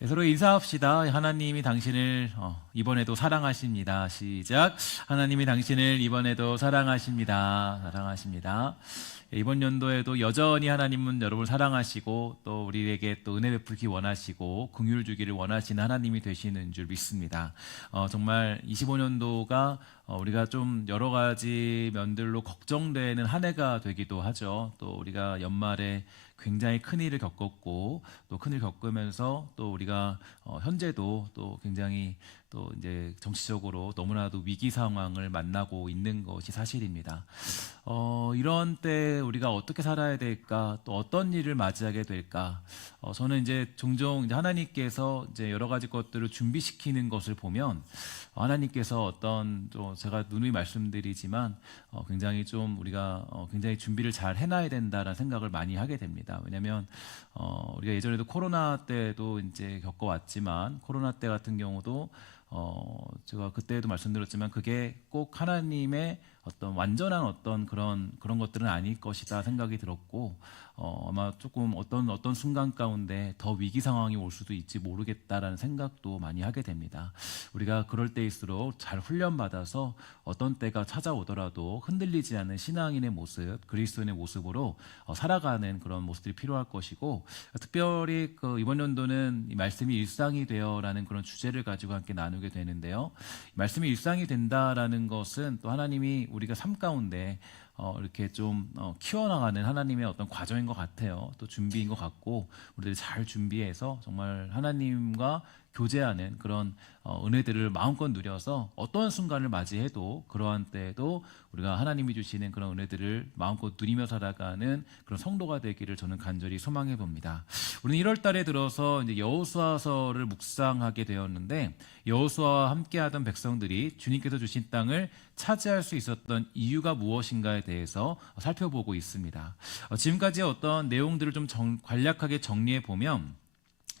네, 서로 인사합시다. 하나님이 당신을 이번에도 사랑하십니다. 시작. 하나님이 당신을 이번에도 사랑하십니다. 사랑하십니다. 이번 연도에도 여전히 하나님은 여러분을 사랑하시고 또 우리에게 또 은혜 베풀기 원하시고 긍휼 주기를 원하시는 하나님이 되시는 줄 믿습니다. 정말 25년도가 우리가 좀 여러 가지 면들로 걱정되는 한 해가 되기도 하죠. 또 우리가 연말에 굉장히 큰 일을 겪었고 또 큰 일 겪으면서 또 우리가 현재도 또 굉장히 또 이제 정치적으로 너무나도 위기 상황을 만나고 있는 것이 사실입니다. 이런 때 우리가 어떻게 살아야 될까, 또 어떤 일을 맞이하게 될까? 저는 이제 종종 이제 하나님께서 이제 여러 가지 것들을 준비시키는 것을 보면 하나님께서 어떤 또 제가 누누이 말씀드리지만 굉장히 좀 우리가 굉장히 준비를 잘 해놔야 된다라는 생각을 많이 하게 됩니다. 왜냐하면 우리가 예전에도 코로나 때도 이제 겪어왔지만 코로나 때 같은 경우도 제가 그때도 말씀드렸지만 그게 꼭 하나님의 어떤 완전한 어떤 그런 것들은 아닐 것이다 생각이 들었고 아마 조금 어떤 순간 가운데 더 위기 상황이 올 수도 있지 모르겠다라는 생각도 많이 하게 됩니다. 우리가 그럴 때일수록 잘 훈련받아서 어떤 때가 찾아오더라도 흔들리지 않는 신앙인의 모습, 그리스도인의 모습으로 살아가는 그런 모습들이 필요할 것이고, 특별히 이번 연도는 이 말씀이 일상이 되어라는 그런 주제를 가지고 함께 나누게 되는데요. 말씀이 일상이 된다라는 것은 또 하나님이 우리가 삶 가운데 이렇게 좀 키워나가는 하나님의 어떤 과정인 것 같아요. 또 준비인 것 같고 우리들이 잘 준비해서 정말 하나님과 교제하는 그런 은혜들을 마음껏 누려서 어떠한 순간을 맞이해도 그러한 때에도 우리가 하나님이 주시는 그런 은혜들을 마음껏 누리며 살아가는 그런 성도가 되기를 저는 간절히 소망해 봅니다. 우리는 1월 달에 들어서 이제 여호수아서를 묵상하게 되었는데 여호수아와 함께하던 백성들이 주님께서 주신 땅을 차지할 수 있었던 이유가 무엇인가에 대해서 살펴보고 있습니다. 지금까지 어떤 내용들을 좀 간략하게 정리해 보면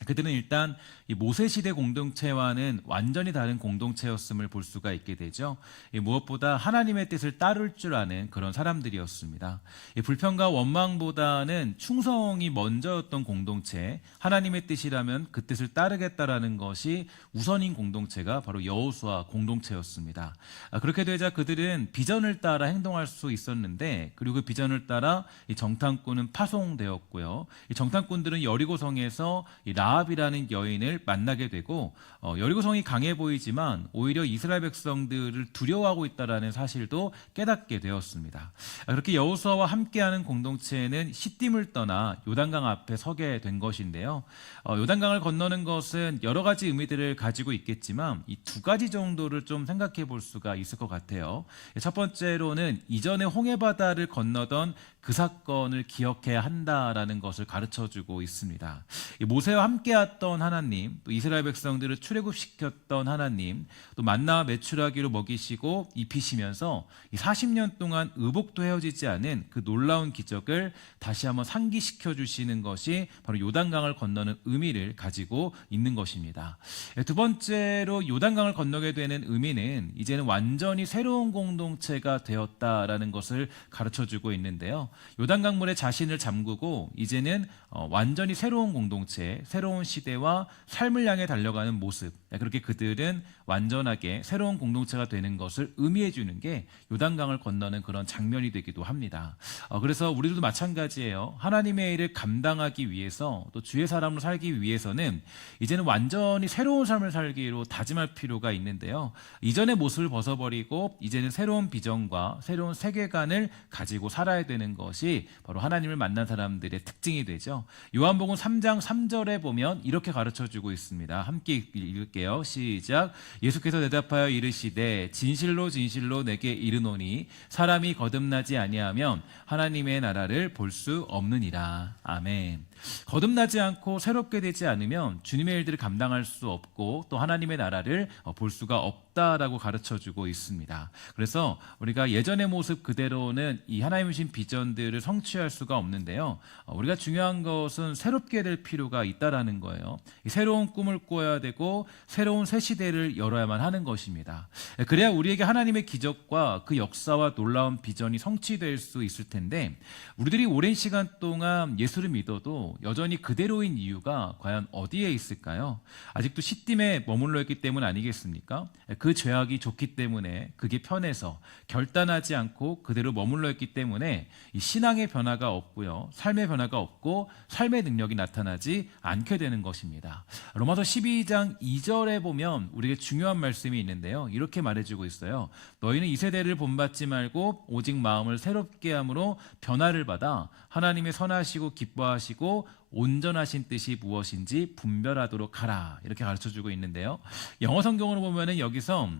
그들은 일단 이 모세시대 공동체와는 완전히 다른 공동체였음을 볼 수가 있게 되죠. 무엇보다 하나님의 뜻을 따를 줄 아는 그런 사람들이었습니다. 불평과 원망보다는 충성이 먼저였던 공동체, 하나님의 뜻이라면 그 뜻을 따르겠다라는 것이 우선인 공동체가 바로 여호수아 공동체였습니다. 그렇게 되자 그들은 비전을 따라 행동할 수 있었는데, 그리고 그 비전을 따라 이 정탐꾼은 파송되었고요. 이 정탐꾼들은 여리고성에서 이 라합이라는 여인을 만나게 되고 여리고성이 강해 보이지만 오히려 이스라엘 백성들을 두려워하고 있다는 사실도 깨닫게 되었습니다. 그렇게 여호수아와 함께하는 공동체는 시딤을 떠나 요단강 앞에 서게 된 것인데요. 요단강을 건너는 것은 여러 가지 의미들을 가지고 있겠지만 이 두 가지 정도를 좀 생각해 볼 수가 있을 것 같아요. 첫 번째로는 이전에 홍해바다를 건너던 그 사건을 기억해야 한다라는 것을 가르쳐주고 있습니다. 모세와 함께했던 하나님, 또 이스라엘 백성들을 출애굽시켰던 하나님, 또 만나와 메추라기로 먹이시고 입히시면서 40년 동안 의복도 헤어지지 않은 그 놀라운 기적을 다시 한번 상기시켜 주시는 것이 바로 요단강을 건너는 의미를 가지고 있는 것입니다. 두 번째로 요단강을 건너게 되는 의미는 이제는 완전히 새로운 공동체가 되었다라는 것을 가르쳐주고 있는데요. 요단강물에 자신을 잠그고 이제는 완전히 새로운 공동체, 새로운 시대와 삶을 향해 달려가는 모습, 그렇게 그들은 완전하게 새로운 공동체가 되는 것을 의미해 주는 게 요단강을 건너는 그런 장면이 되기도 합니다. 그래서 우리들도 마찬가지예요. 하나님의 일을 감당하기 위해서 또 주의 사람으로 살기 위해서는 이제는 완전히 새로운 삶을 살기로 다짐할 필요가 있는데요. 이전의 모습을 벗어버리고 이제는 새로운 비전과 새로운 세계관을 가지고 살아야 되는 것이 바로 하나님을 만난 사람들의 특징이 되죠. 요한복음 3장 3절에 보면 이렇게 가르쳐주고 있습니다. 함께 읽을게요. 시작. 예수께서 대답하여 이르시되 진실로 진실로 내게 이르노니 사람이 거듭나지 아니하면 하나님의 나라를 볼 수 없느니라. 아멘. 거듭나지 않고 새롭게 되지 않으면 주님의 일들을 감당할 수 없고 또 하나님의 나라를 볼 수가 없다라고 가르쳐주고 있습니다. 그래서 우리가 예전의 모습 그대로는 이 하나님의 주신 비전들을 성취할 수가 없는데요. 우리가 중요한 것은 새롭게 될 필요가 있다라는 거예요. 이 새로운 꿈을 꿔야 되고 새로운 새 시대를 열어야만 하는 것입니다. 그래야 우리에게 하나님의 기적과 그 역사와 놀라운 비전이 성취될 수 있을 텐데 우리들이 오랜 시간 동안 예수를 믿어도 있어도 여전히 그대로인 이유가 과연 어디에 있을까요? 아직도 시딤에 머물러 있기 때문 아니겠습니까? 그 죄악이 좋기 때문에, 그게 편해서 결단하지 않고 그대로 머물러 있기 때문에 이 신앙의 변화가 없고요, 삶의 변화가 없고 삶의 능력이 나타나지 않게 되는 것입니다. 로마서 12장 2절에 보면 우리에게 중요한 말씀이 있는데요, 이렇게 말해주고 있어요. 너희는 이 세대를 본받지 말고 오직 마음을 새롭게 함으로 변화를 받아 하나님의 선하시고 기뻐하시고 온전하신 뜻이 무엇인지 분별하도록 하라, 이렇게 가르쳐주고 있는데요, 영어 성경으로 보면은 여기서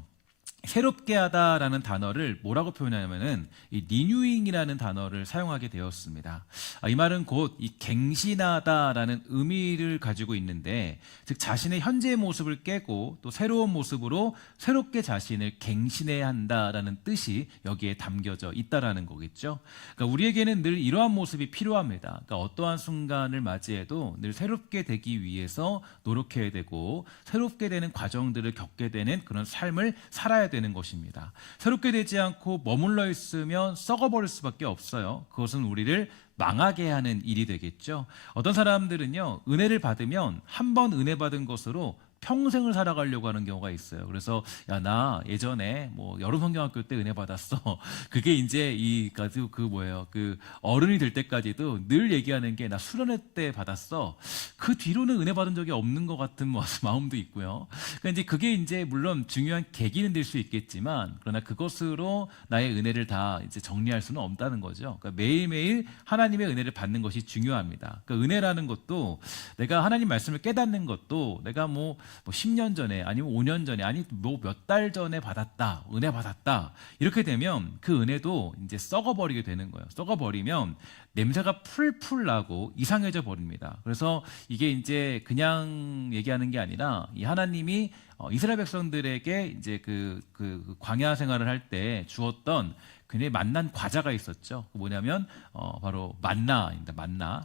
새롭게 하다라는 단어를 뭐라고 표현하냐면은 이 리뉴잉이라는 단어를 사용하게 되었습니다. 이 말은 곧 이 갱신하다라는 의미를 가지고 있는데, 즉 자신의 현재의 모습을 깨고 또 새로운 모습으로 새롭게 자신을 갱신해야 한다라는 뜻이 여기에 담겨져 있다라는 거겠죠. 그러니까 우리에게는 늘 이러한 모습이 필요합니다. 그러니까 어떠한 순간을 맞이해도 늘 새롭게 되기 위해서 노력해야 되고 새롭게 되는 과정들을 겪게 되는 그런 삶을 살아야 되는 것입니다. 새롭게 되지 않고 머물러 있으면 썩어버릴 수밖에 없어요. 그것은 우리를 망하게 하는 일이 되겠죠. 어떤 사람들은요, 은혜를 받으면 한 번 은혜 받은 것으로 평생을 살아가려고 하는 경우가 있어요. 그래서 야, 나 예전에 뭐 여름 성경학교 때 은혜 받았어. 그게 이제 그 어른이 될 때까지도 늘 얘기하는 게 나 수련회 때 받았어. 그 뒤로는 은혜 받은 적이 없는 것 같은 마음도 있고요. 그러니까 이제 그게 이제 물론 중요한 계기는 될 수 있겠지만, 그러나 그것으로 나의 은혜를 다 이제 정리할 수는 없다는 거죠. 그러니까 매일매일 하나님의 은혜를 받는 것이 중요합니다. 그러니까 은혜라는 것도, 내가 하나님 말씀을 깨닫는 것도 내가 뭐 10년 전에 아니면 5년 전에 아니 뭐 몇 달 전에 받았다, 은혜 받았다, 이렇게 되면 그 은혜도 이제 썩어버리게 되는 거예요. 썩어버리면 냄새가 풀풀 나고 이상해져 버립니다. 그래서 이게 이제 그냥 얘기하는 게 아니라 이 하나님이 이스라엘 백성들에게 이제 그 광야 생활을 할 때 주었던 그냥 만난 과자가 있었죠. 뭐냐면 바로 만나입니다.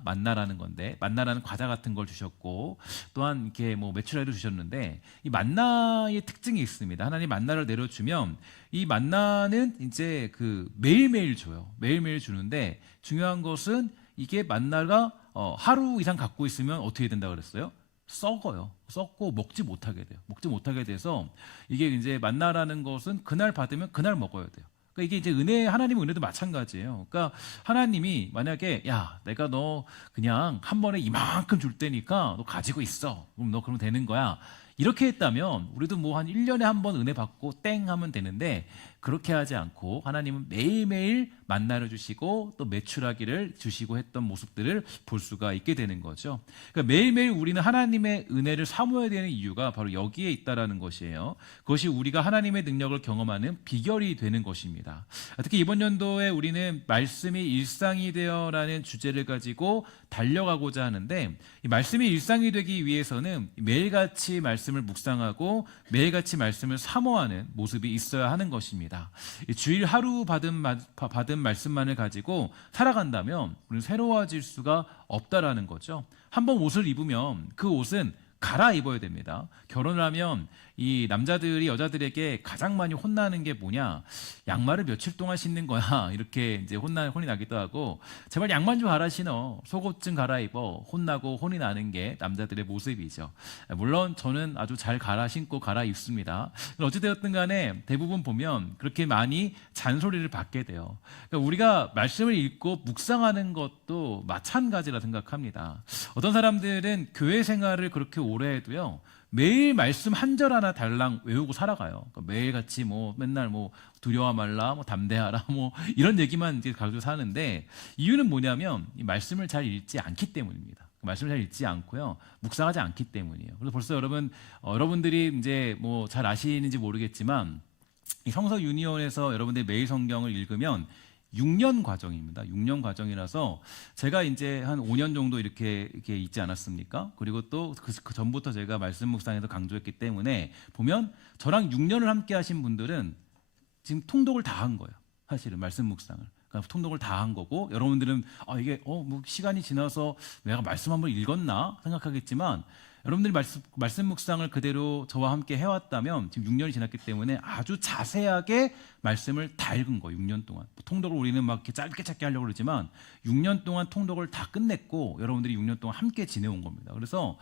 만나라는 건데, 만나라는 과자 같은 걸 주셨고, 또한 이렇게 뭐 메추라기도 주셨는데, 이 만나의 특징이 있습니다. 하나님 만나를 내려주면 이 만나는 이제 그 매일매일 줘요. 매일매일 주는데, 중요한 것은 이게 만나가 하루 이상 갖고 있으면 어떻게 된다 그랬어요? 썩어요. 썩고 먹지 못하게 돼요. 먹지 못하게 돼서 이게 이제 만나라는 것은 그날 받으면 그날 먹어야 돼요. 그러니까 이게 이제 하나님의 은혜도 마찬가지예요. 그러니까 하나님이 만약에 야, 내가 너 그냥 한 번에 이만큼 줄 테니까 너 가지고 있어. 그럼 너 그러면 되는 거야. 이렇게 했다면 우리도 뭐 한 1년에 한 번 은혜 받고 땡 하면 되는데, 그렇게 하지 않고 하나님은 매일매일 만나를 주시고 또 메추라기를 주시고 했던 모습들을 볼 수가 있게 되는 거죠. 그러니까 매일매일 우리는 하나님의 은혜를 사모해야 되는 이유가 바로 여기에 있다라는 것이에요. 그것이 우리가 하나님의 능력을 경험하는 비결이 되는 것입니다. 특히 이번 연도에 우리는 말씀이 일상이 되어라는 주제를 가지고 달려가고자 하는데, 이 말씀이 일상이 되기 위해서는 매일같이 말씀을 묵상하고 매일같이 말씀을 사모하는 모습이 있어야 하는 것입니다. 주일 하루 받은 말씀만을 가지고 살아간다면 우리는 새로워질 수가 없다라는 거죠. 한번 옷을 입으면 그 옷은 갈아입어야 됩니다. 결혼을 하면 이 남자들이 여자들에게 가장 많이 혼나는 게 뭐냐? 양말을 며칠 동안 신는 거야. 이렇게 이제 혼이 나기도 하고, 제발 양말 좀 갈아 신어. 속옷 좀 갈아입어. 혼나고 혼이 나는 게 남자들의 모습이죠. 물론 저는 아주 잘 갈아 신고 갈아 입습니다. 어찌되었든 간에 대부분 보면 그렇게 많이 잔소리를 받게 돼요. 그러니까 우리가 말씀을 읽고 묵상하는 것도 마찬가지라 생각합니다. 어떤 사람들은 교회 생활을 그렇게 오래 해도요, 매일 말씀 한 절 하나 달랑 외우고 살아가요. 그러니까 매일같이 뭐 맨날 뭐 두려워 말라, 뭐 담대하라, 뭐 이런 얘기만 이제 가지고 사는데, 이유는 뭐냐면 이 말씀을 잘 읽지 않기 때문입니다. 말씀을 잘 읽지 않고요, 묵상하지 않기 때문이에요. 그래서 벌써 여러분들이 이제 뭐 잘 아시는지 모르겠지만, 이 성서 유니온에서 여러분들이 매일 성경을 읽으면 6년 과정입니다. 6년 과정이라서 제가 이제 한 5년 정도 이렇게 있지 않았습니까? 그리고 또 그 전부터 제가 말씀 묵상에서 강조했기 때문에 보면 저랑 6년을 함께 하신 분들은 지금 통독을 다 한 거예요. 사실은 말씀 묵상을. 그러니까 통독을 다 한 거고, 여러분들은 이게 뭐 시간이 지나서 내가 말씀 한번 읽었나 생각하겠지만, 여러분들이 말씀 묵상을 그대로 저와 함께 해왔다면 지금 6년이 지났기 때문에 아주 자세하게 말씀을 다 읽은 거예요. 6년 동안. 통독을 우리는 막 이렇게 짧게 하려고 그러지만 6년 동안 통독을 다 끝냈고 여러분들이 6년 동안 함께 지내온 겁니다. 그래서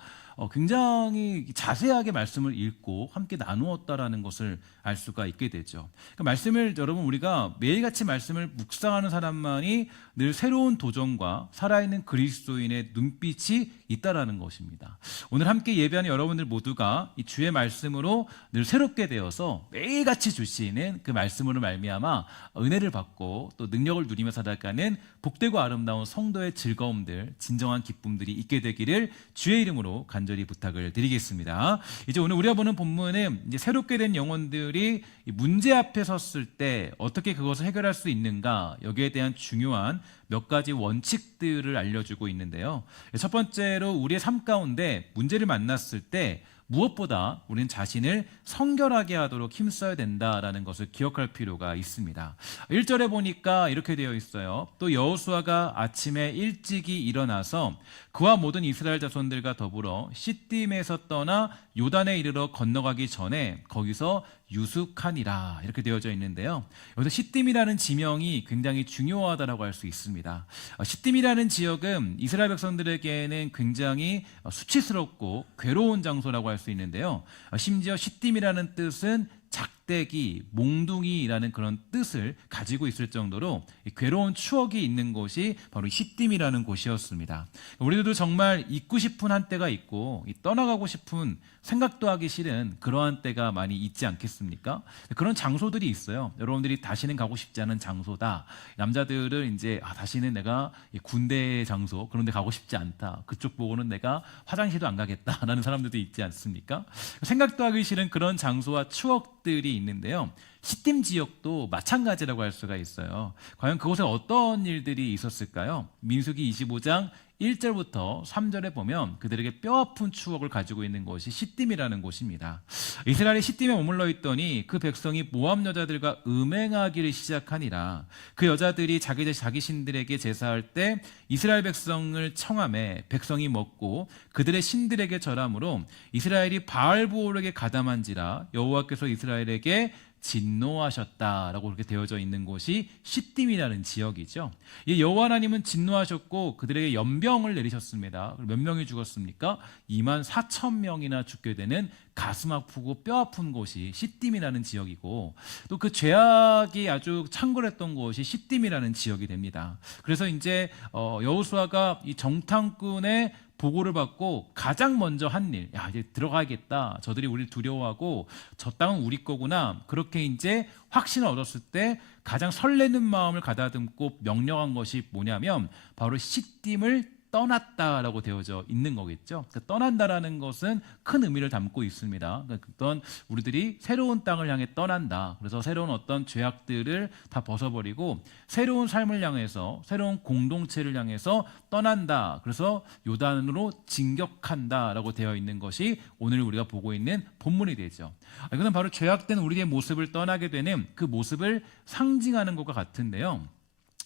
굉장히 자세하게 말씀을 읽고 함께 나누었다라는 것을 알 수가 있게 되죠. 그러니까 말씀을 여러분 우리가 매일같이 말씀을 묵상하는 사람만이 늘 새로운 도전과 살아있는 그리스도인의 눈빛이 있다라는 것입니다. 오늘 함께 예배하는 여러분들 모두가 이 주의 말씀으로 늘 새롭게 되어서 매일같이 주시는 그 말씀으로 말미암아 은혜를 받고 또 능력을 누리며 살아가는 복되고 아름다운 성도의 즐거움들, 진정한 기쁨들이 있게 되기를 주의 이름으로 간절히 부탁을 드리겠습니다. 이제 오늘 우리가 보는 본문은 이제 새롭게 된 영혼들이 문제 앞에 섰을 때 어떻게 그것을 해결할 수 있는가, 여기에 대한 중요한 몇 가지 원칙들을 알려주고 있는데요. 첫 번째로 우리의 삶 가운데 문제를 만났을 때 무엇보다 우리는 자신을 성결하게 하도록 힘써야 된다라는 것을 기억할 필요가 있습니다. 1절에 보니까 이렇게 되어 있어요. 또 여호수아가 아침에 일찍이 일어나서 그와 모든 이스라엘 자손들과 더불어 시딤에서 떠나 요단에 이르러 건너가기 전에 거기서 유숙하니라, 이렇게 되어져 있는데요. 여기서 시딤이라는 지명이 굉장히 중요하다고 할 수 있습니다. 시딤이라는 지역은 이스라엘 백성들에게는 굉장히 수치스럽고 괴로운 장소라고 할 수 있는데요. 심지어 시딤이라는 뜻은 작대기, 몽둥이라는 그런 뜻을 가지고 있을 정도로 괴로운 추억이 있는 곳이 바로 시딤이라는 곳이었습니다. 우리들도 정말 있고 싶은 한때가 있고 떠나가고 싶은, 생각도 하기 싫은 그러한 때가 많이 있지 않겠습니까? 그런 장소들이 있어요. 여러분들이 다시는 가고 싶지 않은 장소다. 남자들은 이제 다시는 내가 군대 장소 그런 데 가고 싶지 않다. 그쪽 보고는 내가 화장실도 안 가겠다라는 사람들도 있지 않습니까? 생각도 하기 싫은 그런 장소와 추억들이 있는데요. 시딤 지역도 마찬가지라고 할 수가 있어요. 과연 그곳에 어떤 일들이 있었을까요? 민수기 25장 1절부터 3절에 보면 그들에게 뼈아픈 추억을 가지고 있는 곳이 시딤이라는 곳입니다. 이스라엘이 시딤에 머물러 있더니 그 백성이 모압 여자들과 음행하기를 시작하니라. 그 여자들이 자기 신들에게 제사할 때 이스라엘 백성을 청함에 백성이 먹고 그들의 신들에게 절함으로 이스라엘이 바알보올에게 가담한지라 여호와께서 이스라엘에게 진노하셨다라고 그렇게 되어져 있는 곳이 시딤이라는 지역이죠. 이 여호와 하나님은 진노하셨고 그들에게 연병을 내리셨습니다. 몇 명이 죽었습니까? 24,000명이나 죽게 되는 가슴 아프고 뼈 아픈 곳이 시딤이라는 지역이고, 또 그 죄악이 아주 창궐했던 곳이 시딤이라는 지역이 됩니다. 그래서 이제 여호수아가 이 정탐꾼의 보고를 받고 가장 먼저 한 일, 이제 들어가야겠다. 저들이 우리를 두려워하고 저 땅은 우리 거구나. 그렇게 이제 확신을 얻었을 때 가장 설레는 마음을 가다듬고 명령한 것이 뭐냐면 바로 시딤을 떠났다라고 되어져 있는 거겠죠. 그러니까 떠난다라는 것은 큰 의미를 담고 있습니다. 그러니까 어떤 우리들이 새로운 땅을 향해 떠난다. 그래서 새로운 어떤 죄악들을 다 벗어버리고 새로운 삶을 향해서, 새로운 공동체를 향해서 떠난다. 그래서 요단으로 진격한다라고 되어 있는 것이 오늘 우리가 보고 있는 본문이 되죠. 이것은 바로 죄악된 우리의 모습을 떠나게 되는 그 모습을 상징하는 것과 같은데요.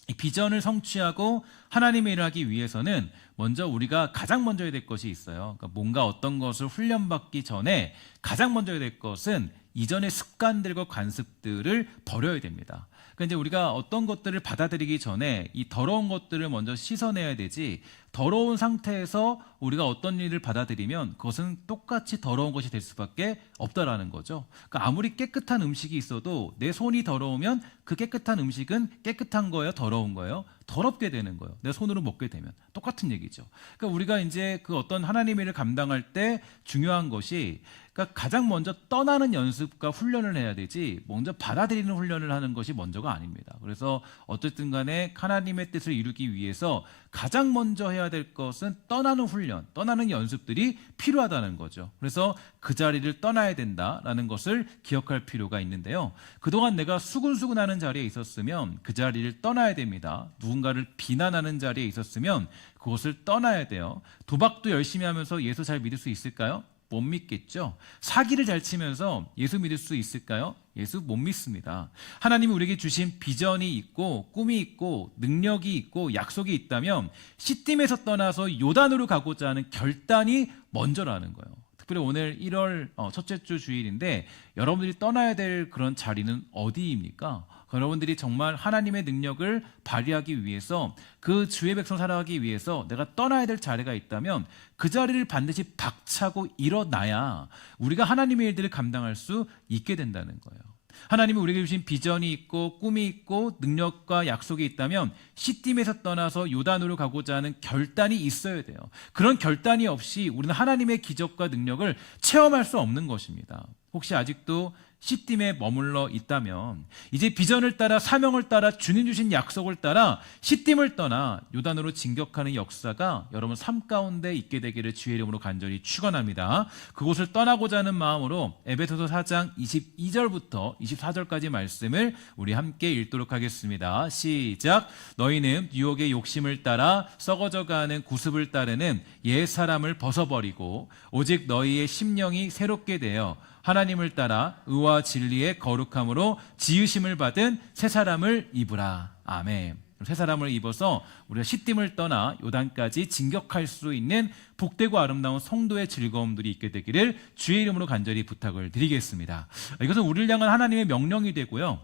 이 비전을 성취하고 하나님의 일을 하기 위해서는 먼저 우리가 가장 먼저 해야 될 것이 있어요. 그러니까 뭔가 어떤 것을 훈련받기 전에 가장 먼저 해야 될 것은 이전의 습관들과 관습들을 버려야 됩니다. 그러니까 이제 우리가 어떤 것들을 받아들이기 전에 이 더러운 것들을 먼저 씻어내야 되지, 더러운 상태에서 우리가 어떤 일을 받아들이면 그것은 똑같이 더러운 것이 될 수밖에 없다라는 거죠. 그러니까 아무리 깨끗한 음식이 있어도 내 손이 더러우면 그 깨끗한 음식은 깨끗한 거예요, 더러운 거예요? 더럽게 되는 거예요. 내 손으로 먹게 되면 똑같은 얘기죠. 그러니까 우리가 이제 그 어떤 하나님의 일을 감당할 때 중요한 것이, 그러니까 가장 먼저 떠나는 연습과 훈련을 해야 되지 먼저 받아들이는 훈련을 하는 것이 먼저가 아닙니다. 그래서 어쨌든 간에 하나님의 뜻을 이루기 위해서 가장 먼저 해야 될 것은 떠나는 훈련, 떠나는 연습들이 필요하다는 거죠. 그래서 그 자리를 떠나야 된다라는 것을 기억할 필요가 있는데요. 그동안 내가 수근수근하는 자리에 있었으면 그 자리를 떠나야 됩니다. 누군가를 비난하는 자리에 있었으면 그것을 떠나야 돼요. 도박도 열심히 하면서 예수 잘 믿을 수 있을까요? 못 믿겠죠. 사기를 잘 치면서 예수 믿을 수 있을까요? 예수 못 믿습니다. 하나님이 우리에게 주신 비전이 있고 꿈이 있고 능력이 있고 약속이 있다면 시딤에서 떠나서 요단으로 가고자 하는 결단이 먼저라는 거예요. 특별히 오늘 1월 첫째 주 주일인데 여러분들이 떠나야 될 그런 자리는 어디입니까? 여러분들이 정말 하나님의 능력을 발휘하기 위해서 그 주의 백성 살아가기 위해서 내가 떠나야 될 자리가 있다면 그 자리를 반드시 박차고 일어나야 우리가 하나님의 일들을 감당할 수 있게 된다는 거예요. 하나님이 우리에게 주신 비전이 있고 꿈이 있고 능력과 약속이 있다면 시딤에서 떠나서 요단으로 가고자 하는 결단이 있어야 돼요. 그런 결단이 없이 우리는 하나님의 기적과 능력을 체험할 수 없는 것입니다. 혹시 아직도 시딤에 머물러 있다면 이제 비전을 따라 사명을 따라 주님 주신 약속을 따라 시딤을 떠나 요단으로 진격하는 역사가 여러분 삶 가운데 있게 되기를 주의 이름으로 간절히 축원합니다. 그곳을 떠나고자 하는 마음으로 에베소서 4장 22절부터 24절까지 말씀을 우리 함께 읽도록 하겠습니다. 시작. 너희는 유혹의 욕심을 따라 썩어져가는 구습을 따르는 옛 사람을 벗어버리고 오직 너희의 심령이 새롭게 되어 하나님을 따라 의와 진리의 거룩함으로 지으심을 받은 새 사람을 입으라. 아멘. 새 사람을 입어서 우리가 시딤을 떠나 요단까지 진격할 수 있는 복되고 아름다운 성도의 즐거움들이 있게 되기를 주의 이름으로 간절히 부탁을 드리겠습니다. 이것은 우리를 향한 하나님의 명령이 되고요.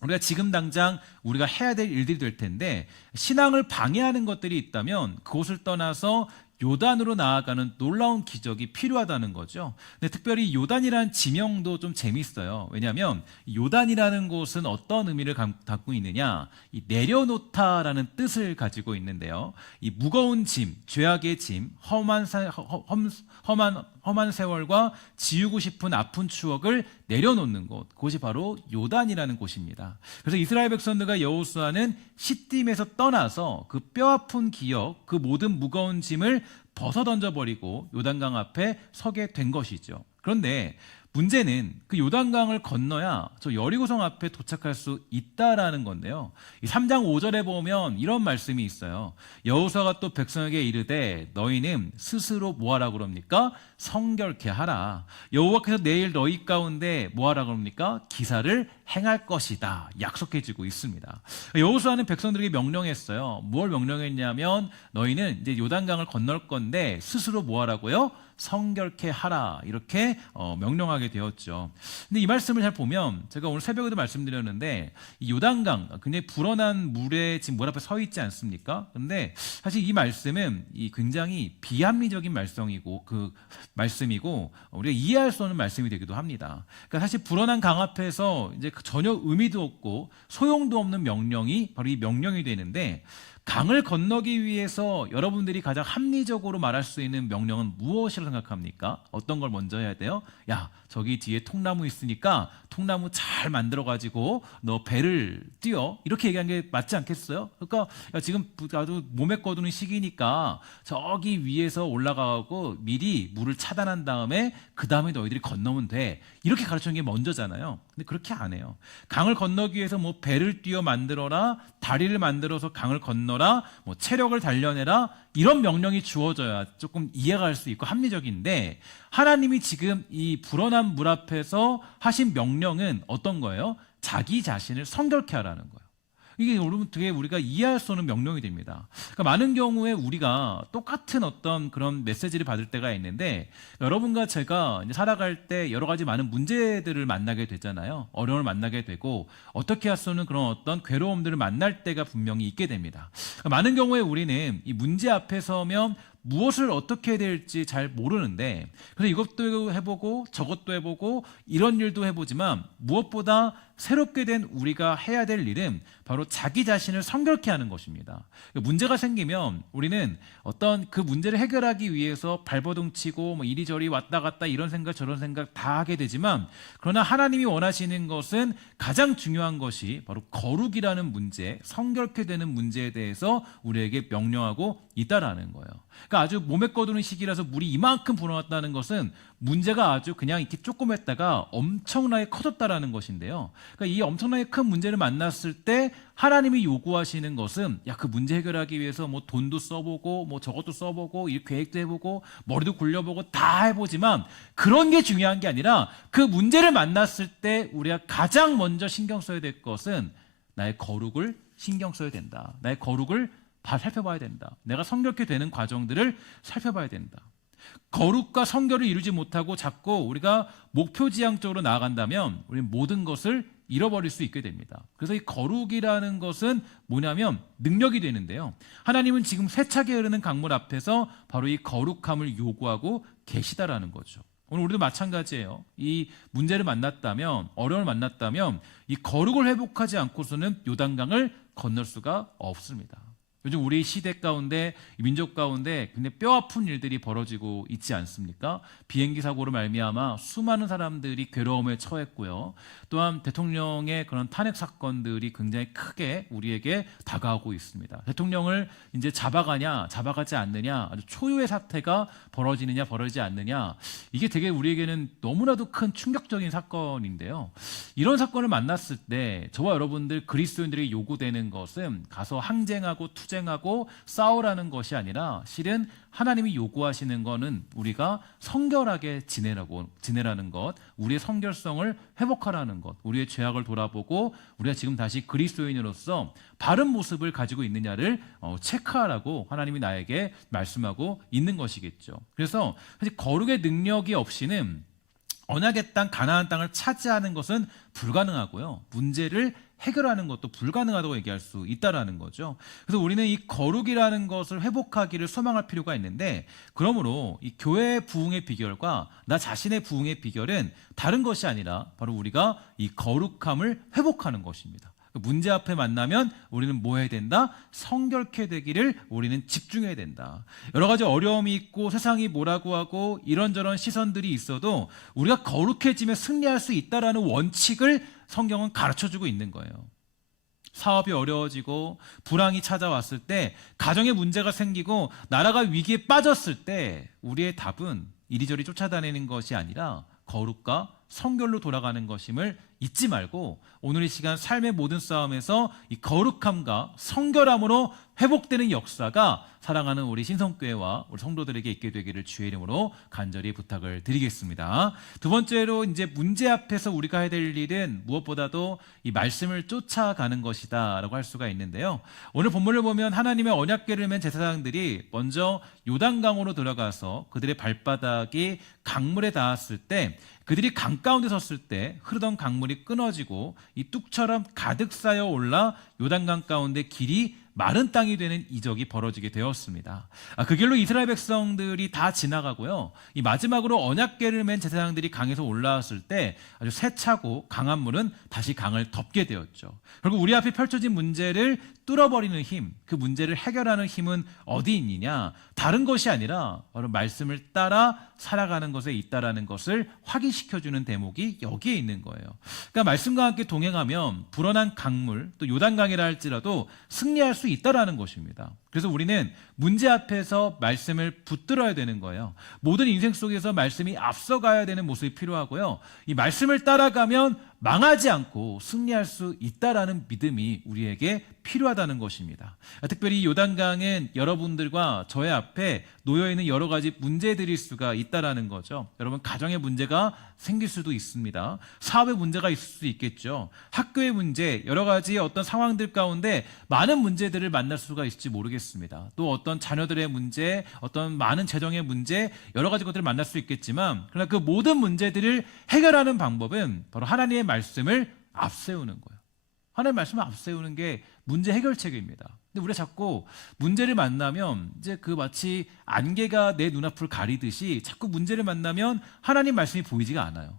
우리가 지금 당장 우리가 해야 될 일들이 될 텐데 신앙을 방해하는 것들이 있다면 그곳을 떠나서 요단으로 나아가는 놀라운 기적이 필요하다는 거죠. 근데 특별히 요단이라는 지명도 좀 재밌어요. 왜냐하면 요단이라는 곳은 어떤 의미를 갖고 있느냐, 이 내려놓다라는 뜻을 가지고 있는데요. 이 무거운 짐, 죄악의 짐, 험한 세월과 지우고 싶은 아픈 추억을 내려놓는 곳, 그것이 바로 요단이라는 곳입니다. 그래서 이스라엘 백성들과 여호수아는 시딤에서 떠나서 그 뼈아픈 기억, 그 모든 무거운 짐을 벗어 던져버리고 요단강 앞에 서게 된 것이죠. 그런데 문제는 그 요단강을 건너야 저 여리고성 앞에 도착할 수 있다라는 건데요. 이 3장 5절에 보면 이런 말씀이 있어요. 여호수아가 또 백성에게 이르되 너희는 스스로 뭐하라 그럽니까? 성결케 하라. 여호와께서 내일 너희 가운데 뭐하라 그럽니까? 기사를 행할 것이다. 약속해지고 있습니다. 여호수아는 백성들에게 명령했어요. 뭘 명령했냐면 너희는 이제 요단강을 건널 건데 스스로 뭐하라고요? 성결케 하라. 이렇게 명령하게 되었죠. 근데 이 말씀을 잘 보면 제가 오늘 새벽에도 말씀드렸는데 이 요단강 굉장히 불어난 물에 지금 물 앞에 서 있지 않습니까? 근데 사실 이 말씀은 이 굉장히 비합리적인 말씀이고 우리가 이해할 수 없는 말씀이 되기도 합니다. 그러니까 사실 불어난 강 앞에서 이제 전혀 의미도 없고 소용도 없는 명령이 바로 이 명령이 되는데 강을 건너기 위해서 여러분들이 가장 합리적으로 말할 수 있는 명령은 무엇이라고 생각합니까? 어떤 걸 먼저 해야 돼요? 야, 저기 뒤에 통나무 있으니까 통나무 잘 만들어가지고 너 배를 띄워. 이렇게 얘기한 게 맞지 않겠어요? 그러니까 야, 지금 아주 몸에 거두는 시기니까 저기 위에서 올라가고 미리 물을 차단한 다음에 그 다음에 너희들이 건너면 돼. 이렇게 가르치는 게 먼저잖아요. 근데 그렇게 안 해요. 강을 건너기 위해서 뭐 배를 띄워 만들어라, 다리를 만들어서 강을 건너라, 뭐 체력을 단련해라, 이런 명령이 주어져야 조금 이해가 갈 수 있고 합리적인데 하나님이 지금 이 불어난 물 앞에서 하신 명령은 어떤 거예요? 자기 자신을 성결케 하라는 거예요. 이게 여러분 되게 우리가 이해할 수 없는 명령이 됩니다. 그러니까 많은 경우에 우리가 똑같은 어떤 그런 메시지를 받을 때가 있는데 여러분과 제가 이제 살아갈 때 여러 가지 많은 문제들을 만나게 되잖아요. 어려움을 만나게 되고 어떻게 할 수 없는 그런 어떤 괴로움들을 만날 때가 분명히 있게 됩니다. 그러니까 많은 경우에 우리는 이 문제 앞에 서면 무엇을 어떻게 해야 될지 잘 모르는데 그래서 이것도 해보고 저것도 해보고 이런 일도 해보지만 무엇보다 새롭게 된 우리가 해야 될 일은 바로 자기 자신을 성결케 하는 것입니다. 문제가 생기면 우리는 어떤 그 문제를 해결하기 위해서 발버둥 치고 뭐 이리저리 왔다 갔다 이런 생각 저런 생각 다 하게 되지만 그러나 하나님이 원하시는 것은 가장 중요한 것이 바로 거룩이라는 문제, 성결케 되는 문제에 대해서 우리에게 명령하고 있다라는 거예요. 그러니까 아주 몸에 꺼두는 시기라서 물이 이만큼 불어났다는 것은 문제가 아주 그냥 이렇게 조그맸다가 엄청나게 커졌다라는 것인데요. 그러니까 이 엄청나게 큰 문제를 만났을 때 하나님이 요구하시는 것은 야, 그 문제 해결하기 위해서 뭐 돈도 써보고 뭐 저것도 써보고 이 계획도 해보고 머리도 굴려보고 다 해보지만 그런 게 중요한 게 아니라 그 문제를 만났을 때 우리가 가장 먼저 신경 써야 될 것은 나의 거룩을 신경 써야 된다. 나의 거룩을 살펴봐야 된다. 내가 성결케 되는 과정들을 살펴봐야 된다. 거룩과 성결을 이루지 못하고 자꾸 우리가 목표지향적으로 나아간다면 우리는 모든 것을 잃어버릴 수 있게 됩니다. 그래서 이 거룩이라는 것은 뭐냐면 능력이 되는데요. 하나님은 지금 세차게 흐르는 강물 앞에서 바로 이 거룩함을 요구하고 계시다라는 거죠. 오늘 우리도 마찬가지예요. 이 문제를 만났다면, 어려움을 만났다면 이 거룩을 회복하지 않고서는 요단강을 건널 수가 없습니다. 요즘 우리 시대 가운데, 민족 가운데 근데 뼈 아픈 일들이 벌어지고 있지 않습니까? 비행기 사고로 말미암아 수많은 사람들이 괴로움에 처했고요. 또한 대통령의 그런 탄핵 사건들이 굉장히 크게 우리에게 다가오고 있습니다. 대통령을 이제 잡아가냐, 잡아가지 않느냐, 아주 초유의 사태가 벌어지느냐, 벌어지지 않느냐, 이게 되게 우리에게는 너무나도 큰 충격적인 사건인데요. 이런 사건을 만났을 때 저와 여러분들 그리스도인들이 요구되는 것은 가서 항쟁하고 투쟁하고 싸우라는 것이 아니라 실은 하나님이 요구하시는 것은 우리가 성결하게 지내라는 것, 우리의 성결성을 회복하라는 것, 우리의 죄악을 돌아보고 우리가 지금 다시 그리스도인으로서 바른 모습을 가지고 있느냐를 체크하라고 하나님이 나에게 말씀하고 있는 것이겠죠. 그래서 사실 거룩의 능력이 없이는 언약의 땅 가나안 땅을 차지하는 것은 불가능하고요. 문제를 해결하는 것도 불가능하다고 얘기할 수 있다라는 거죠. 그래서 우리는 이 거룩이라는 것을 회복하기를 소망할 필요가 있는데, 그러므로 이 교회의 부흥의 비결과 나 자신의 부흥의 비결은 다른 것이 아니라 바로 우리가 이 거룩함을 회복하는 것입니다. 문제 앞에 만나면 우리는 뭐 해야 된다? 성결케 되기를 우리는 집중해야 된다. 여러 가지 어려움이 있고 세상이 뭐라고 하고 이런저런 시선들이 있어도 우리가 거룩해지면 승리할 수 있다라는 원칙을 성경은 가르쳐주고 있는 거예요. 사업이 어려워지고 불황이 찾아왔을 때, 가정에 문제가 생기고 나라가 위기에 빠졌을 때 우리의 답은 이리저리 쫓아다니는 것이 아니라 거룩과 성결로 돌아가는 것임을 잊지 말고 오늘 이 시간 삶의 모든 싸움에서 이 거룩함과 성결함으로 회복되는 역사가 사랑하는 우리 신성교회와 우리 성도들에게 있게 되기를 주의 이름으로 간절히 부탁을 드리겠습니다. 두 번째로 이제 문제 앞에서 우리가 해야 될 일은 무엇보다도 이 말씀을 쫓아가는 것이다라고 할 수가 있는데요. 오늘 본문을 보면 하나님의 언약궤를 맨 제사장들이 먼저 요단강으로 들어가서 그들의 발바닥이 강물에 닿았을 때, 그들이 강 가운데 섰을 때 흐르던 강물이 끊어지고 이 뚝처럼 가득 쌓여 올라 요단강 가운데 길이 마른 땅이 되는 이적이 벌어지게 되었습니다. 그 길로 이스라엘 백성들이 다 지나가고요. 이 마지막으로 언약궤를 맨 제사장들이 강에서 올라왔을 때 아주 세차고 강한 물은 다시 강을 덮게 되었죠. 결국 우리 앞에 펼쳐진 문제를 뚫어버리는 힘, 그 문제를 해결하는 힘은 어디 있느냐? 다른 것이 아니라 바로 말씀을 따라 살아가는 것에 있다라는 것을 확인시켜주는 대목이 여기에 있는 거예요. 그러니까 말씀과 함께 동행하면 불어난 강물, 또 요단강이라 할지라도 승리할 수 있다라는 것입니다. 그래서 우리는 문제 앞에서 말씀을 붙들어야 되는 거예요. 모든 인생 속에서 말씀이 앞서가야 되는 모습이 필요하고요. 이 말씀을 따라가면 망하지 않고 승리할 수 있다라는 믿음이 우리에게 필요하다는 것입니다. 특별히 요단강은 여러분들과 저의 앞에 놓여있는 여러 가지 문제들일 수가 있다라는 거죠. 여러분, 가정의 문제가 생길 수도 있습니다. 사업의 문제가 있을 수도 있겠죠. 학교의 문제, 여러 가지 어떤 상황들 가운데 많은 문제들을 만날 수가 있을지 모르겠습니다. 또 어떤 자녀들의 문제, 어떤 많은 재정의 문제, 여러 가지 것들을 만날 수 있겠지만, 그러나 그 모든 문제들을 해결하는 방법은 바로 하나님의 말씀을 앞세우는 거예요. 하나님의 말씀을 앞세우는 게 문제 해결책입니다. 근데 우리가 자꾸 문제를 만나면 이제 그 마치 안개가 내 눈앞을 가리듯이 자꾸 문제를 만나면 하나님 말씀이 보이지가 않아요.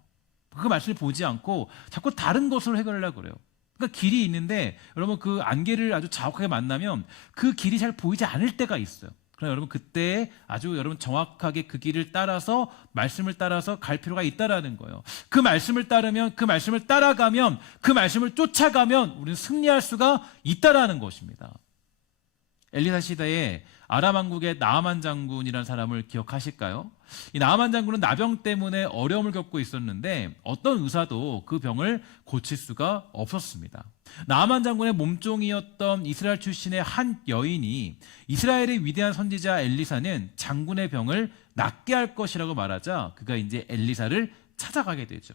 그 말씀을 보지 않고 자꾸 다른 것으로 해결하려고 그래요. 그러니까 길이 있는데 여러분, 그 안개를 아주 자욱하게 만나면 그 길이 잘 보이지 않을 때가 있어요. 그러나 여러분, 그때 아주 여러분 정확하게 그 길을 따라서, 말씀을 따라서 갈 필요가 있다라는 거예요. 그 말씀을 따르면, 그 말씀을 따라가면, 그 말씀을 쫓아가면 우리는 승리할 수가 있다라는 것입니다. 엘리사 시대에 아람 왕국의 나아만 장군이라는 사람을 기억하실까요? 이 나아만 장군은 나병 때문에 어려움을 겪고 있었는데 어떤 의사도 그 병을 고칠 수가 없었습니다. 나아만 장군의 몸종이었던 이스라엘 출신의 한 여인이 이스라엘의 위대한 선지자 엘리사는 장군의 병을 낫게 할 것이라고 말하자 그가 이제 엘리사를 찾아가게 되죠.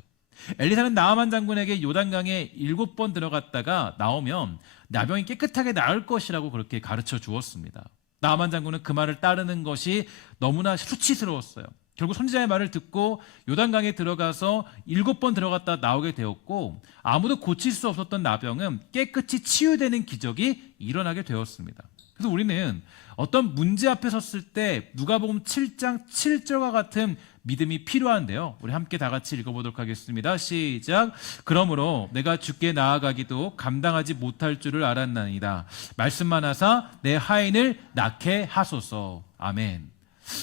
엘리사는 나아만 장군에게 요단강에 7번 들어갔다가 나오면 나병이 깨끗하게 나을 것이라고 그렇게 가르쳐 주었습니다. 나아만 장군은 그 말을 따르는 것이 너무나 수치스러웠어요. 결국 선지자의 말을 듣고 요단강에 들어가서 7번 들어갔다 나오게 되었고 아무도 고칠 수 없었던 나병은 깨끗이 치유되는 기적이 일어나게 되었습니다. 그래서 우리는 어떤 문제 앞에 섰을 때 누가복음 7장 7절과 같은 믿음이 필요한데요. 우리 함께 다 같이 읽어보도록 하겠습니다. 시작. 그러므로 내가 주께 나아가기도 감당하지 못할 줄을 알았나이다. 말씀만 하사 내 하인을 낫게 하소서. 아멘.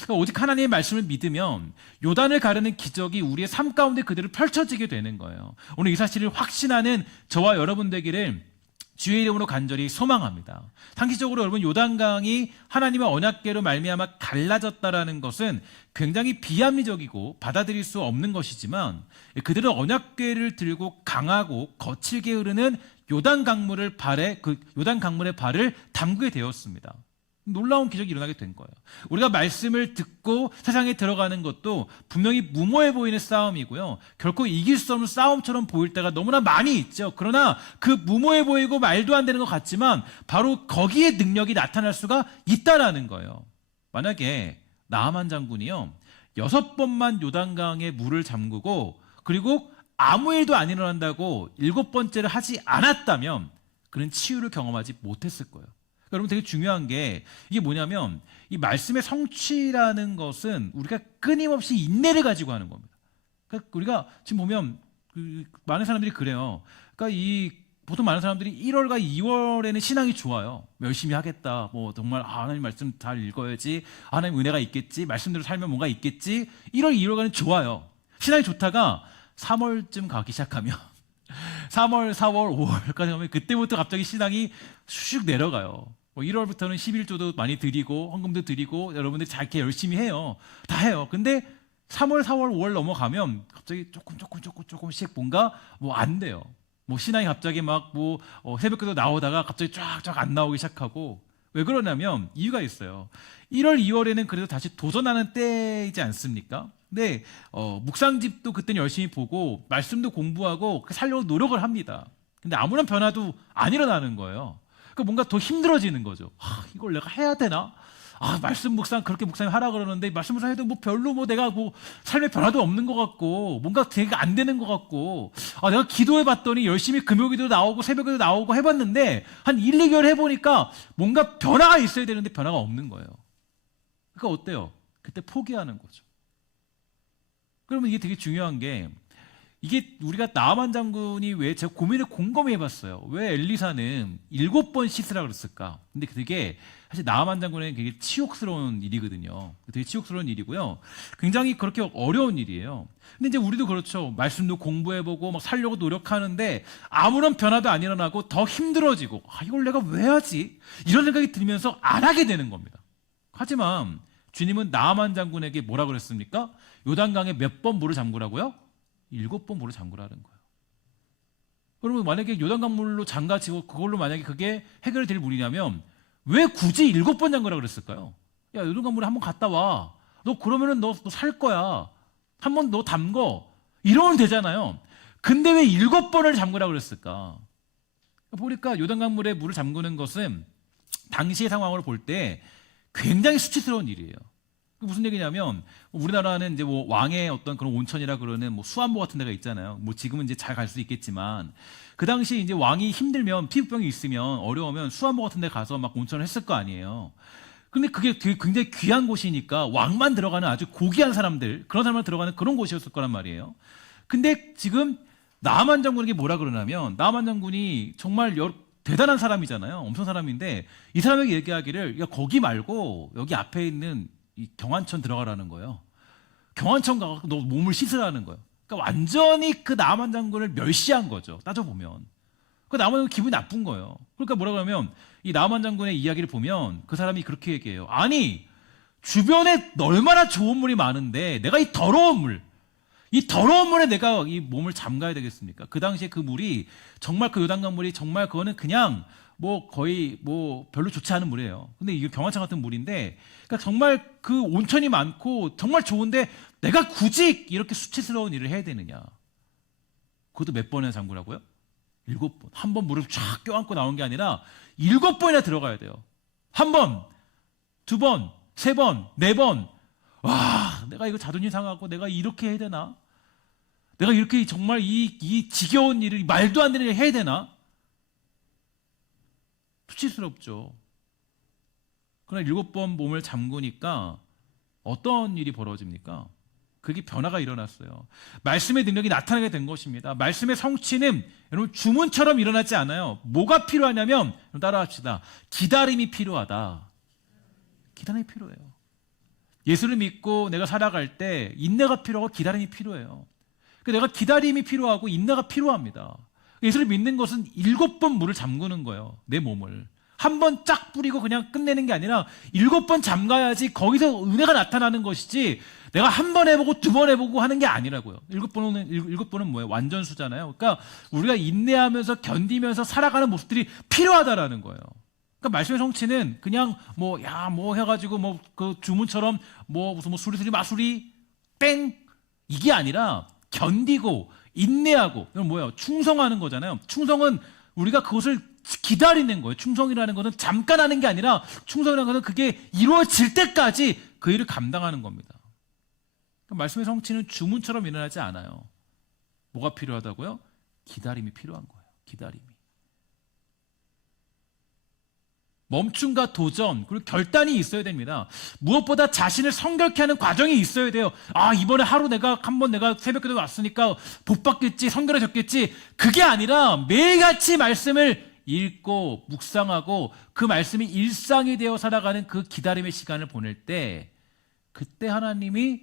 그러니까 오직 하나님의 말씀을 믿으면 요단을 가르는 기적이 우리의 삶 가운데 그대로 펼쳐지게 되는 거예요. 오늘 이 사실을 확신하는 저와 여러분 되기를 주의 이름으로 간절히 소망합니다. 상식적으로 여러분 요단강이 하나님의 언약궤로 말미암아 갈라졌다라는 것은 굉장히 비합리적이고 받아들일 수 없는 것이지만 그들은 언약궤를 들고 강하고 거칠게 흐르는 요단 강물의 발을 담그게 되었습니다. 놀라운 기적이 일어나게 된 거예요. 우리가 말씀을 듣고 세상에 들어가는 것도 분명히 무모해 보이는 싸움이고요. 결코 이길 수 없는 싸움처럼 보일 때가 너무나 많이 있죠. 그러나 그 무모해 보이고 말도 안 되는 것 같지만 바로 거기에 능력이 나타날 수가 있다라는 거예요. 만약에 나아만 장군이요 6번만 요단강에 물을 잠그고 그리고 아무 일도 안 일어난다고 7번째를 하지 않았다면 그는 치유를 경험하지 못했을 거예요. 여러분 되게 중요한 게 이게 뭐냐면 이 말씀의 성취라는 것은 우리가 끊임없이 인내를 가지고 하는 겁니다. 그러니까 우리가 지금 보면 많은 사람들이 그래요. 그러니까 보통 많은 사람들이 1월과 2월에는 신앙이 좋아요. 열심히 하겠다. 뭐 정말 하나님 말씀 잘 읽어야지. 하나님 은혜가 있겠지. 말씀대로 살면 뭔가 있겠지. 1월, 2월간은 좋아요. 신앙이 좋다가 3월쯤 가기 시작하면 3월, 4월, 5월까지 가면 그때부터 갑자기 신앙이 슉 내려가요. 1월부터는 11조도 많이 드리고 헌금도 드리고 여러분들이 잘 이렇게 열심히 해요. 다 해요. 근데 3월, 4월, 5월 넘어가면 갑자기 조금씩 뭔가 뭐 안 돼요. 뭐 신앙이 갑자기 새벽에도 나오다가 갑자기 쫙쫙 안 나오기 시작하고 왜 그러냐면 이유가 있어요. 1월, 2월에는 그래도 다시 도전하는 때이지 않습니까? 근데 묵상집도 그때는 열심히 보고 말씀도 공부하고 살려고 노력을 합니다. 근데 아무런 변화도 안 일어나는 거예요. 그러니까 뭔가 더 힘들어지는 거죠. 이걸 내가 해야 되나? 말씀 묵상 그렇게 묵상하라 그러는데 말씀 묵상해도 별로 내가 삶의 변화도 없는 것 같고 뭔가 되게 안 되는 것 같고 내가 기도해 봤더니 열심히 금요기도 나오고 새벽에도 나오고 해봤는데 한 1, 2개월 해보니까 뭔가 변화가 있어야 되는데 변화가 없는 거예요. 그러니까 어때요? 그때 포기하는 거죠. 그러면 이게 되게 중요한 게 이게 우리가 나아만 장군이 왜 제가 고민을 곰곰이 해봤어요. 왜 엘리사는 7번 씻으라 그랬을까? 근데 그게 사실 나아만 장군에게 되게 치욕스러운 일이거든요. 되게 치욕스러운 일이고요. 굉장히 그렇게 어려운 일이에요. 근데 이제 우리도 그렇죠. 말씀도 공부해보고 막 살려고 노력하는데 아무런 변화도 안 일어나고 더 힘들어지고 이걸 내가 왜 하지? 이런 생각이 들면서 안 하게 되는 겁니다. 하지만 주님은 나아만 장군에게 뭐라 그랬습니까? 요단강에 몇 번 물을 잠그라고요? 7번 물을 잠그라는 거예요. 여러분 만약에 요단강물로 잠가지고 그걸로 만약에 그게 해결될 물이냐면 왜 굳이 7번 잠그라 그랬을까요? 야 요단강물에 한번 갔다 와. 너 그러면은 너 살 거야. 한번 너 담궈. 이러면 되잖아요. 근데 왜 7번을 잠그라 그랬을까? 보니까 요단강물에 물을 잠그는 것은 당시의 상황으로 볼 때 굉장히 수치스러운 일이에요. 무슨 얘기냐면 우리나라는 이제 왕의 어떤 그런 온천이라 그러는 수안보 같은 데가 있잖아요. 지금은 이제 잘 갈 수 있겠지만 그 당시 이제 왕이 힘들면 피부병이 있으면 어려우면 수안보 같은 데 가서 막 온천을 했을 거 아니에요. 근데 그게 되게 굉장히 귀한 곳이니까 왕만 들어가는 아주 고귀한 사람들 그런 사람만 들어가는 그런 곳이었을 거란 말이에요. 근데 지금 나아만 장군에게 뭐라 그러냐면 나아만 장군이 정말 대단한 사람이잖아요. 엄청 사람인데 이 사람에게 얘기하기를 거기 말고 여기 앞에 있는 이 경안천 들어가라는 거예요. 경안천 가서 너 몸을 씻으라는 거예요. 그러니까 완전히 그 나아만 장군을 멸시한 거죠. 따져보면. 그 나만 기분이 나쁜 거예요. 그러니까 뭐라고 하면 이 나만 장군의 이야기를 보면 그 사람이 그렇게 얘기해요. 아니 주변에 얼마나 좋은 물이 많은데 내가 이 더러운 물에 내가 이 몸을 잠가야 되겠습니까? 그 당시에 그 물이 정말 그 요단강 물이 정말 그거는 그냥 뭐 거의 뭐 별로 좋지 않은 물이에요. 근데 이게 경화창 같은 물인데 그러니까 정말 그 온천이 많고 정말 좋은데 내가 굳이 이렇게 수치스러운 일을 해야 되느냐? 그것도 몇 번이나 잠그라고요? 7번. 한 번 무릎 쫙 껴안고 나온 게 아니라 7번이나 들어가야 돼요. 한 번, 2번, 3번, 4번. 와, 내가 이거 자존심 상하고 내가 이렇게 해야 되나? 내가 이렇게 정말 이 지겨운 일을 말도 안 되는 일을 해야 되나? 수치스럽죠. 그러나 7번 몸을 잠그니까 어떤 일이 벌어집니까? 그게 변화가 일어났어요. 말씀의 능력이 나타나게 된 것입니다. 말씀의 성취는 여러분 주문처럼 일어나지 않아요. 뭐가 필요하냐면 따라합시다. 기다림이 필요하다. 기다림이 필요해요. 예수를 믿고 내가 살아갈 때 인내가 필요하고 기다림이 필요해요. 내가 기다림이 필요하고 인내가 필요합니다. 예수를 믿는 것은 7번 물을 잠그는 거예요. 내 몸을. 한 번 쫙 뿌리고 그냥 끝내는 게 아니라 7번 잠가야지 거기서 은혜가 나타나는 것이지 내가 한 번 해보고 2번 해보고 하는 게 아니라고요. 7번은 뭐예요? 완전수잖아요. 그러니까 우리가 인내하면서 견디면서 살아가는 모습들이 필요하다라는 거예요. 그러니까 말씀의 성취는 그냥 뭐 해가지고 뭐 그 주문처럼 무슨 수리수리 마수리 땡 이게 아니라 견디고 인내하고 그럼 뭐예요? 충성하는 거잖아요. 충성은 우리가 그것을 기다리는 거예요. 충성이라는 것은 잠깐 하는 게 아니라 충성이라는 것은 그게 이루어질 때까지 그 일을 감당하는 겁니다. 그러니까 말씀의 성취는 주문처럼 일어나지 않아요. 뭐가 필요하다고요? 기다림이 필요한 거예요. 기다림이. 멈춤과 도전 그리고 결단이 있어야 됩니다. 무엇보다 자신을 성결케 하는 과정이 있어야 돼요. 이번에 하루 내가 새벽기도 왔으니까 복 받겠지, 성결해졌겠지. 그게 아니라 매일같이 말씀을 읽고 묵상하고 그 말씀이 일상이 되어 살아가는 그 기다림의 시간을 보낼 때 그때 하나님이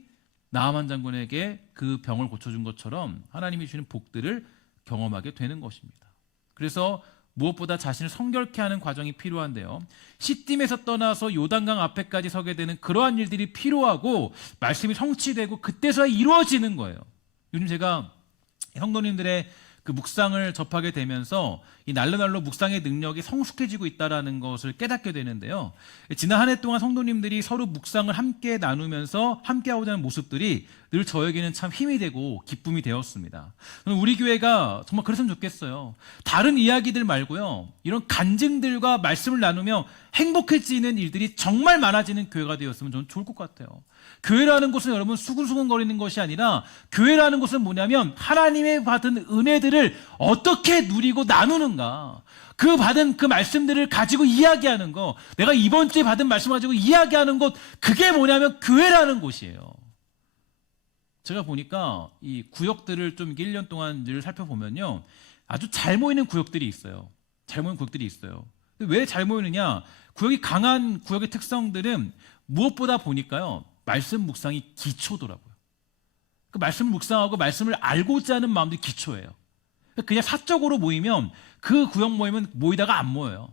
나아만 장군에게 그 병을 고쳐준 것처럼 하나님이 주시는 복들을 경험하게 되는 것입니다. 그래서 무엇보다 자신을 성결케 하는 과정이 필요한데요. 시딤에서 떠나서 요단강 앞에까지 서게 되는 그러한 일들이 필요하고 말씀이 성취되고 그때서야 이루어지는 거예요. 요즘 제가 성도님들의 그 묵상을 접하게 되면서 이 날로 묵상의 능력이 성숙해지고 있다는 것을 깨닫게 되는데요. 지난 한 해 동안 성도님들이 서로 묵상을 함께 나누면서 함께하고자 하는 모습들이 늘 저에게는 참 힘이 되고 기쁨이 되었습니다. 우리 교회가 정말 그랬으면 좋겠어요. 다른 이야기들 말고요. 이런 간증들과 말씀을 나누며 행복해지는 일들이 정말 많아지는 교회가 되었으면 저는 좋을 것 같아요. 교회라는 것은 여러분 수근수근거리는 것이 아니라 교회라는 것은 뭐냐면 하나님의 받은 은혜들을 어떻게 누리고 나누는가, 그 받은 그 말씀들을 가지고 이야기하는 거, 내가 이번 주에 받은 말씀 가지고 이야기하는 것, 그게 뭐냐면 교회라는 곳이에요. 제가 보니까 이 구역들을 좀 1년 동안 늘 살펴보면요, 아주 잘 모이는 구역들이 있어요. 잘 모이는 구역들이 있어요. 왜 잘 모이느냐? 구역이 강한 구역의 특성들은 무엇보다 보니까요, 말씀 묵상이 기초더라고요. 그 말씀을 묵상하고 말씀을 알고자 하는 마음들이 기초예요. 그냥 사적으로 모이면 그 구역 모임은 모이다가 안 모여요.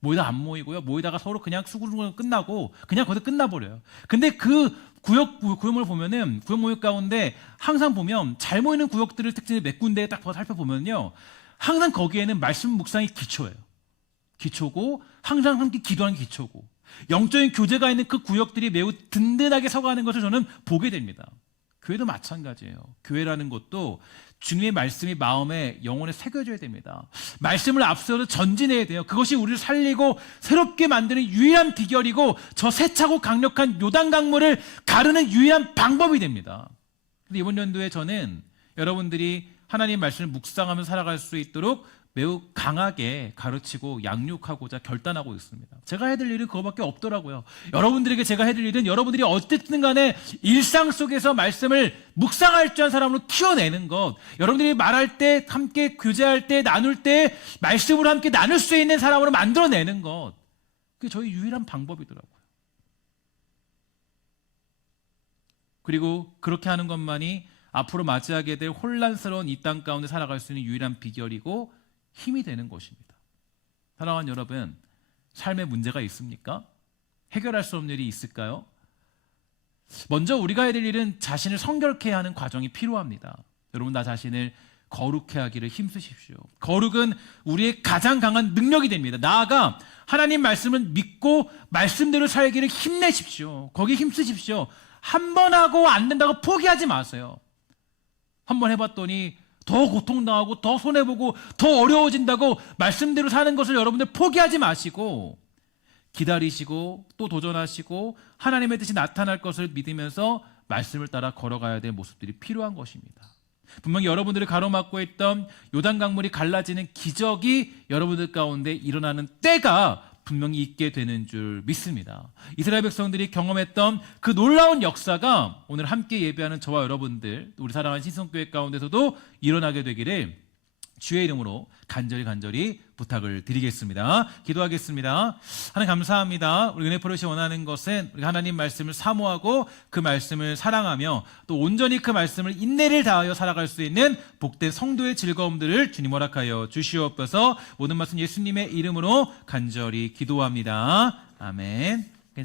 모이다 안 모이고요. 모이다가 서로 그냥 수구수구 끝나고 그냥 거기서 끝나버려요. 근데 그 구역을 보면은 구역 모임 가운데 항상 보면 잘 모이는 구역들을 특징을 몇 군데에 딱 살펴보면요. 항상 거기에는 말씀 묵상이 기초예요. 기초고 항상 함께 기도하는 기초고 영적인 교제가 있는 그 구역들이 매우 든든하게 서가는 것을 저는 보게 됩니다. 교회도 마찬가지예요. 교회라는 것도 주님의 말씀이 마음에 영혼에 새겨져야 됩니다. 말씀을 앞서서 전진해야 돼요. 그것이 우리를 살리고 새롭게 만드는 유일한 비결이고 저 세차고 강력한 요단 강물을 가르는 유일한 방법이 됩니다. 근데 이번 연도에 저는 여러분들이 하나님 말씀을 묵상하면서 살아갈 수 있도록 매우 강하게 가르치고 양육하고자 결단하고 있습니다. 제가 해야 될 일은 그거밖에 없더라고요. 여러분들에게 제가 해야 될 일은 여러분들이 어쨌든 간에 일상 속에서 말씀을 묵상할 줄 아는 사람으로 키워내는 것, 여러분들이 말할 때, 함께 교제할 때, 나눌 때 말씀으로 함께 나눌 수 있는 사람으로 만들어내는 것, 그게 저희 유일한 방법이더라고요. 그리고 그렇게 하는 것만이 앞으로 맞이하게 될 혼란스러운 이 땅 가운데 살아갈 수 있는 유일한 비결이고 힘이 되는 것입니다. 사랑하는 여러분, 삶에 문제가 있습니까? 해결할 수 없는 일이 있을까요? 먼저 우리가 해야 될 일은 자신을 성결케 하는 과정이 필요합니다. 여러분, 나 자신을 거룩해 하기를 힘쓰십시오. 거룩은 우리의 가장 강한 능력이 됩니다. 나아가 하나님 말씀을 믿고 말씀대로 살기를 힘내십시오. 거기에 힘쓰십시오. 한 번 하고 안 된다고 포기하지 마세요. 한 번 해봤더니 더 고통당하고 더 손해보고 더 어려워진다고 말씀대로 사는 것을 여러분들 포기하지 마시고 기다리시고 또 도전하시고 하나님의 뜻이 나타날 것을 믿으면서 말씀을 따라 걸어가야 될 모습들이 필요한 것입니다. 분명히 여러분들이 가로막고 있던 요단 강물이 갈라지는 기적이 여러분들 가운데 일어나는 때가 분명히 있게 되는 줄 믿습니다. 이스라엘 백성들이 경험했던 그 놀라운 역사가 오늘 함께 예배하는 저와 여러분들, 우리 사랑하는 신성교회 가운데서도 일어나게 되기를 주의 이름으로 간절히 부탁을 드리겠습니다. 기도하겠습니다. 하나님 감사합니다. 우리 은혜 포릇이 원하는 것은 우리 하나님 말씀을 사모하고 그 말씀을 사랑하며 또 온전히 그 말씀을 인내를 다하여 살아갈 수 있는 복된 성도의 즐거움들을 주님 허락하여 주시옵소서. 모든 말씀 예수님의 이름으로 간절히 기도합니다. 아멘.